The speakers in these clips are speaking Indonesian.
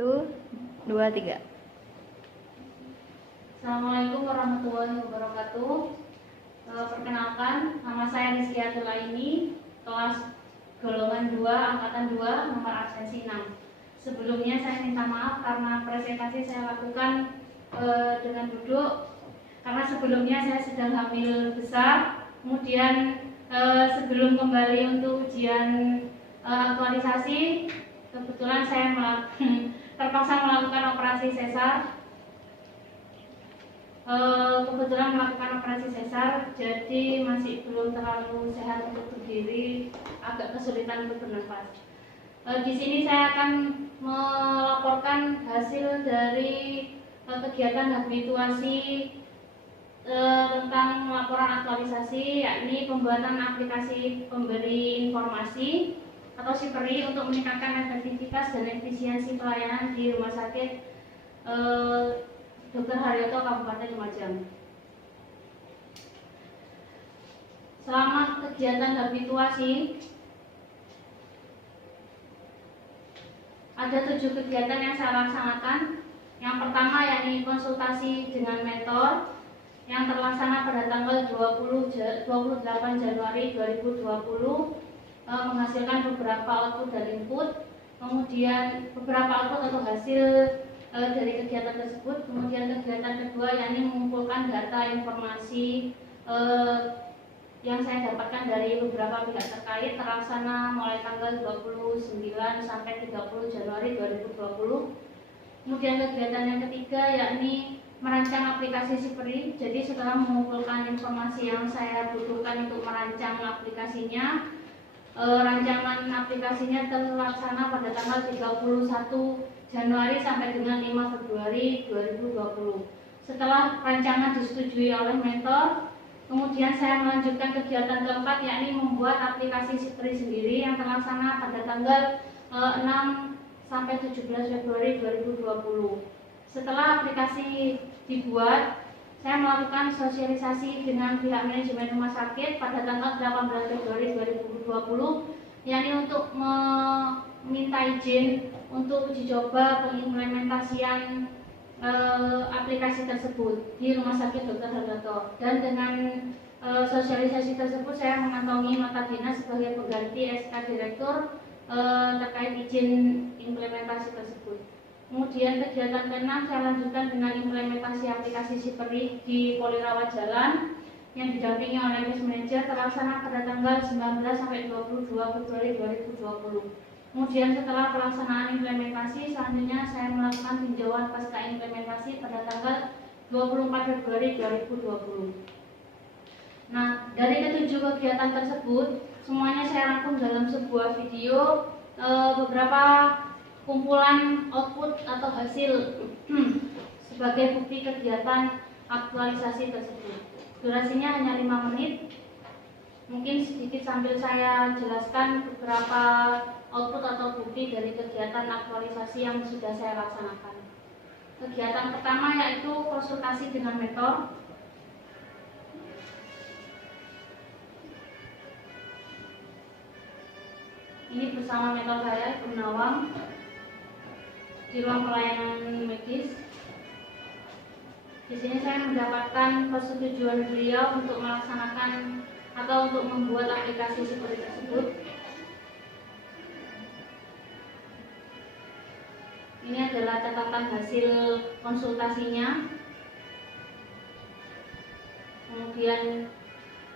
1, 2, 3. Assalamualaikum warahmatullahi wabarakatuh. Perkenalkan, nama saya Rizky Atulaini, kelas golongan 2, angkatan 2, nomor absensi 6. Sebelumnya saya minta maaf karena presentasi saya lakukan dengan duduk, karena sebelumnya saya sedang hamil besar. Kemudian sebelum kembali untuk ujian aktualisasi, kebetulan saya terpaksa melakukan operasi sesar. Jadi masih belum terlalu sehat untuk berdiri, agak kesulitan untuk bernafas. Di sini saya akan melaporkan hasil dari kegiatan habituasi tentang laporan aktualisasi, yakni pembuatan aplikasi pemberi informasi atau SIPERI untuk meningkatkan efektivitas dan efisiensi pelayanan di Rumah Sakit Dr. Haryoto Kabupaten Lumajang. Selama kegiatan habituasi ada 7 kegiatan yang saya laksanakan. Yang pertama yakni konsultasi dengan mentor yang terlaksana pada tanggal 28 Januari 2020, menghasilkan beberapa output dan input, kemudian beberapa output atau hasil dari kegiatan tersebut. Kemudian kegiatan kedua yakni mengumpulkan data informasi yang saya dapatkan dari beberapa pihak terkait, terlaksana mulai tanggal 29 sampai 30 Januari 2020. Kemudian kegiatan yang ketiga yakni merancang aplikasi SIPERI. Jadi setelah mengumpulkan informasi yang saya butuhkan untuk merancang aplikasinya, rancangan aplikasinya terlaksana pada tanggal 31 Januari sampai dengan 5 Februari 2020. Setelah rancangan disetujui oleh mentor, kemudian saya melanjutkan kegiatan keempat yakni membuat aplikasi SIPERI sendiri yang terlaksana pada tanggal 6 sampai 17 Februari 2020. Setelah aplikasi dibuat, saya melakukan sosialisasi dengan pihak manajemen rumah sakit pada tanggal 18 Februari 2020, yakni untuk meminta izin untuk uji coba pengimplementasian aplikasi tersebut di Rumah Sakit Dr. Haryoto. Dan dengan sosialisasi tersebut saya mengantongi nota dinas sebagai pengganti SK Direktur terkait izin implementasi tersebut. Kemudian kegiatan ke-6 saya lanjutkan dengan implementasi aplikasi SIPERI di Polirawat Jalan yang didampingi oleh Case Manager, terlaksana pada tanggal 19 sampai 22 Februari 2020. Kemudian setelah pelaksanaan implementasi, selanjutnya saya melakukan tinjauan pasca implementasi pada tanggal 24 Februari 2020. Nah, dari ketujuh kegiatan tersebut, semuanya saya rangkum dalam sebuah video, beberapa kumpulan output atau hasil sebagai bukti kegiatan aktualisasi tersebut. Durasinya hanya 5 menit. Mungkin sedikit sambil saya jelaskan beberapa output atau bukti dari kegiatan aktualisasi yang sudah saya laksanakan. Kegiatan pertama yaitu konsultasi dengan mentor. Ini bersama mentor saya, Ibu Nawang, di ruang pelayanan medis. Di sini saya mendapatkan persetujuan beliau untuk melaksanakan atau untuk membuat aplikasi SIPERI tersebut. Ini adalah catatan hasil konsultasinya. Kemudian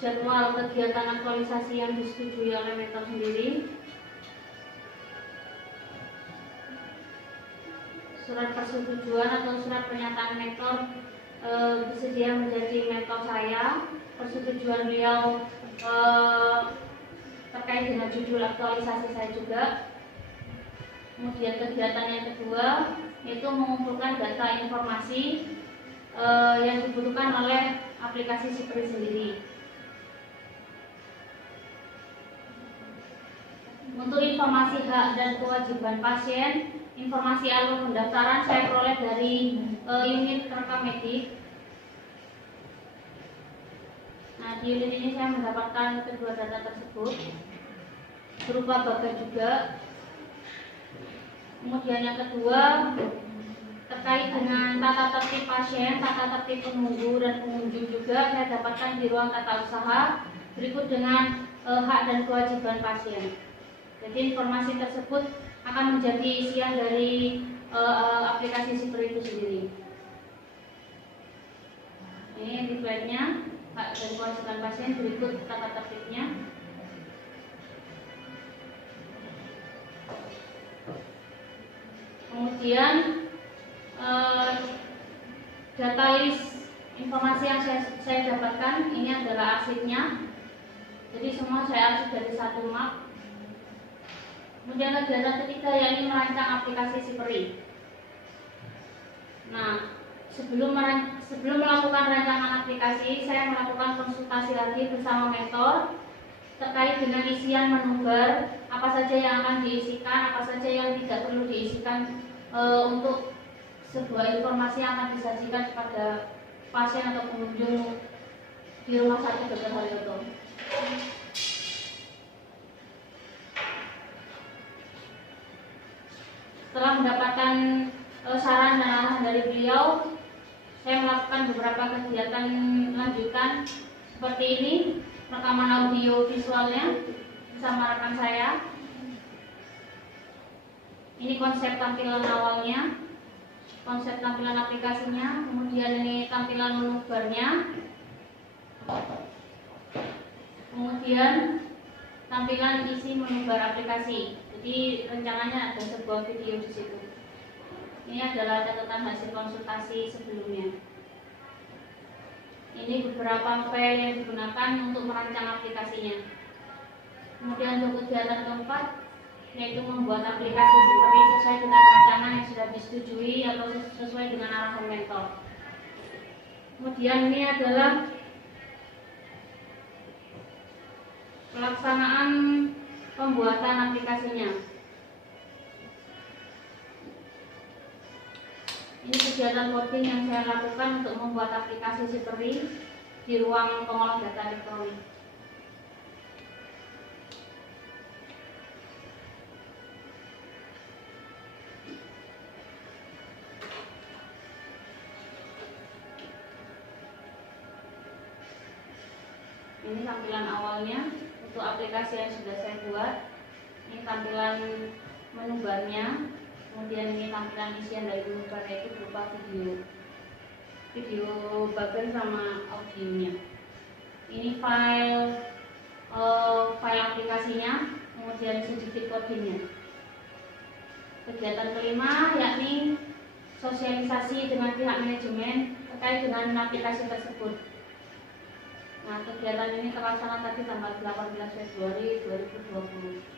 jadwal kegiatan aktualisasi yang disetujui oleh mentor sendiri. Surat persetujuan atau surat pernyataan mentor bersedia menjadi mentor saya. Persetujuan beliau terkait dengan judul aktualisasi saya juga. Kemudian kegiatan yang kedua yaitu mengumpulkan data informasi yang dibutuhkan oleh aplikasi SIPERI sendiri. Untuk informasi hak dan kewajiban pasien, informasi alur pendaftaran saya peroleh dari unit rekam medik. Nah, di unit ini saya mendapatkan kedua data tersebut berupa bagan juga. Kemudian yang kedua terkait dengan tata tertib pasien, tata tertib penunggu dan pengunjung juga saya dapatkan di ruang tata usaha berikut dengan hak dan kewajiban pasien. Jadi informasi tersebut akan menjadi isian dari aplikasi Sipri itu sendiri. Ini template-nya, hak dan kewajiban pasien berikut tata tertibnya. Kemudian data list informasi yang saya dapatkan ini adalah arsipnya. Jadi semua saya arsip dari satu map. Kemudian kegiatan ketiga yakni merancang aplikasi Sipri. Nah, sebelum melakukan rancangan aplikasi, saya melakukan konsultasi lagi bersama mentor terkait dengan isian menugar, apa saja yang akan diisikan, apa saja yang tidak perlu diisikan untuk sebuah informasi yang akan disajikan kepada pasien atau pengunjung di rumah sakit Dr. Haryoto. Setelah mendapatkan saran dan arahan dari beliau, saya melakukan beberapa kegiatan lanjutan seperti ini, rekaman audio visualnya bersama rekan saya. Ini konsep tampilan awalnya, konsep tampilan aplikasinya, kemudian ini tampilan menu barnya, kemudian tampilan isi menu bar aplikasi. Jadi rencananya ada sebuah video di situ. Ini adalah catatan hasil konsultasi sebelumnya. Ini beberapa file yang digunakan untuk merancang aplikasinya. Kemudian untuk kegiatan keempat, yaitu membuat aplikasi Sipri sesuai dengan rancangan yang sudah disetujui atau sesuai dengan arahan mentor. Kemudian ini adalah pelaksanaan pembuatan aplikasinya. Ini kegiatan coding yang saya lakukan untuk membuat aplikasi Sipri di ruang pengolah data elektronik. Ini tampilan awalnya untuk aplikasi yang sudah saya buat. Ini tampilan menu barnya. Kemudian ini tampilan isian dari menu bar, itu berupa video bagian sama audionya. Ini file aplikasinya, kemudian sedikit codingnya. Kegiatan kelima yakni sosialisasi dengan pihak manajemen terkait dengan aplikasi tersebut. Nah, kegiatan ini terlaksana tadi tanggal 18 Februari 2020.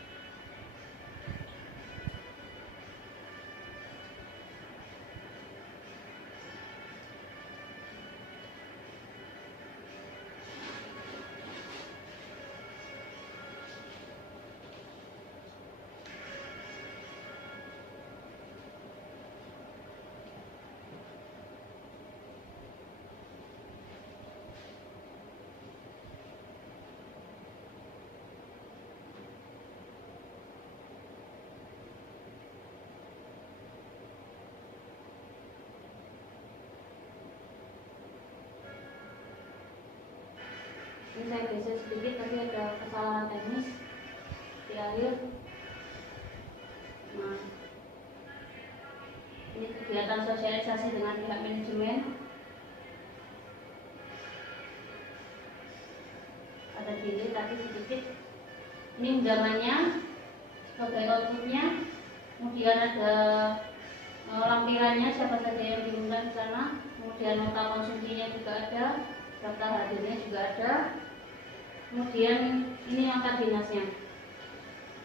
Ini saya geser sedikit, tadi ada kesalahan teknis di akhir. Nah, ini kegiatan sosialisasi dengan pihak manajemen. Ada delay tadi sedikit. Ini undangannya sebagai outputnya. Kemudian ada lampirannya, siapa saja yang diundang di sana. Kemudian nota konsumsinya juga ada, daftar hadirnya juga ada. Kemudian ini nota dinasnya.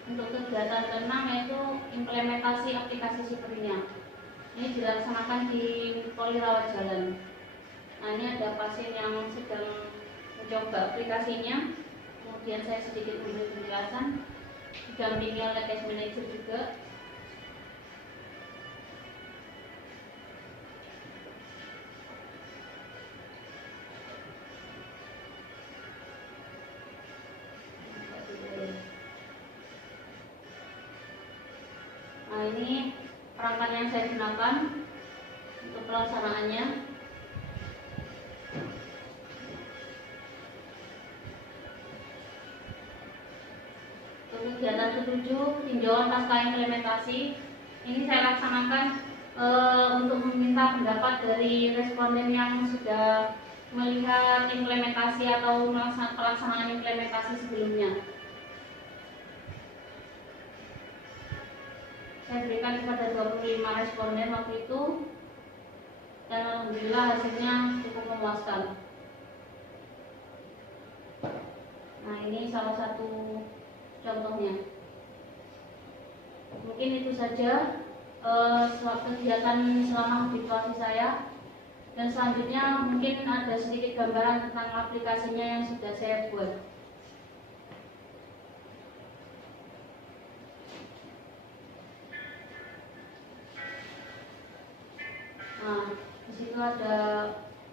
Untuk kegiatan ke-6 yaitu implementasi aplikasi Sipri-nya. Ini dilaksanakan di Polirawat Jalan. Nah, ini ada pasien yang sedang mencoba aplikasinya. Kemudian saya sedikit memberi penjelasan, didampingi oleh case manager juga. Nah, ini perangkat yang saya gunakan untuk pelaksanaannya. Untuk kegiatan ke-7, tinjauan pasca implementasi, ini saya laksanakan untuk meminta pendapat dari responden yang sudah melihat implementasi atau pelaksanaan implementasi sebelumnya. Saya berikan kepada 25 responden waktu itu, dan alhamdulillah hasilnya cukup memuaskan. Nah, ini salah satu contohnya. Mungkin itu saja kegiatan selama habituasi saya, dan selanjutnya mungkin ada sedikit gambaran tentang aplikasinya yang sudah saya buat. Nah, di situ ada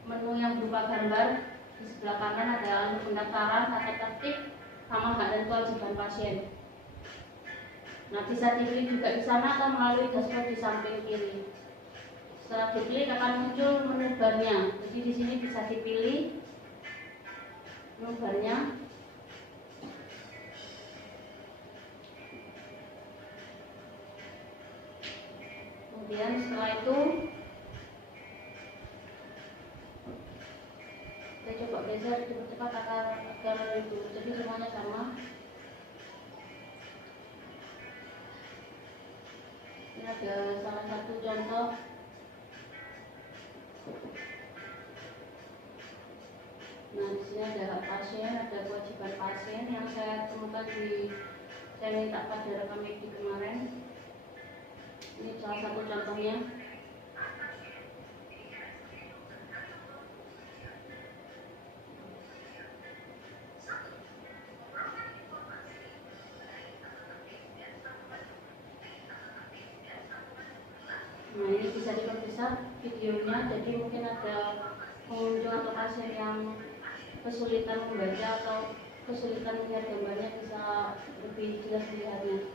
menu yang berupa gambar. Di sebelah kanan ada alur pendaftaran, tata tertib, sama hak dan kewajiban pasien. Nah, bisa dipilih juga di sana atau melalui dashboard di samping kiri. Setelah diklik akan muncul menu barnya. Jadi di sini bisa dipilih menu barnya. Kemudian setelah itu saya coba geser cepat-cepat agar itu jadi semuanya sama. Ini ada salah satu contoh. Nah, di sini ada hak pasien, ada kewajiban pasien yang saya temukan saya minta pada rekam medik kemarin. Ini salah satu contohnya. Nah, ini bisa diperbesar videonya, jadi mungkin ada pengunjung atau pasien yang kesulitan membaca atau kesulitan melihat gambarnya bisa lebih jelas melihatnya.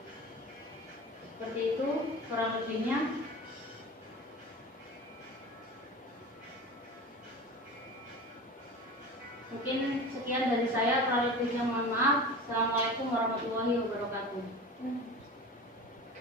Seperti itu kurang lebihnya. Mungkin sekian dari saya, kurang lebihnya mohon maaf. Assalamualaikum warahmatullahi wabarakatuh.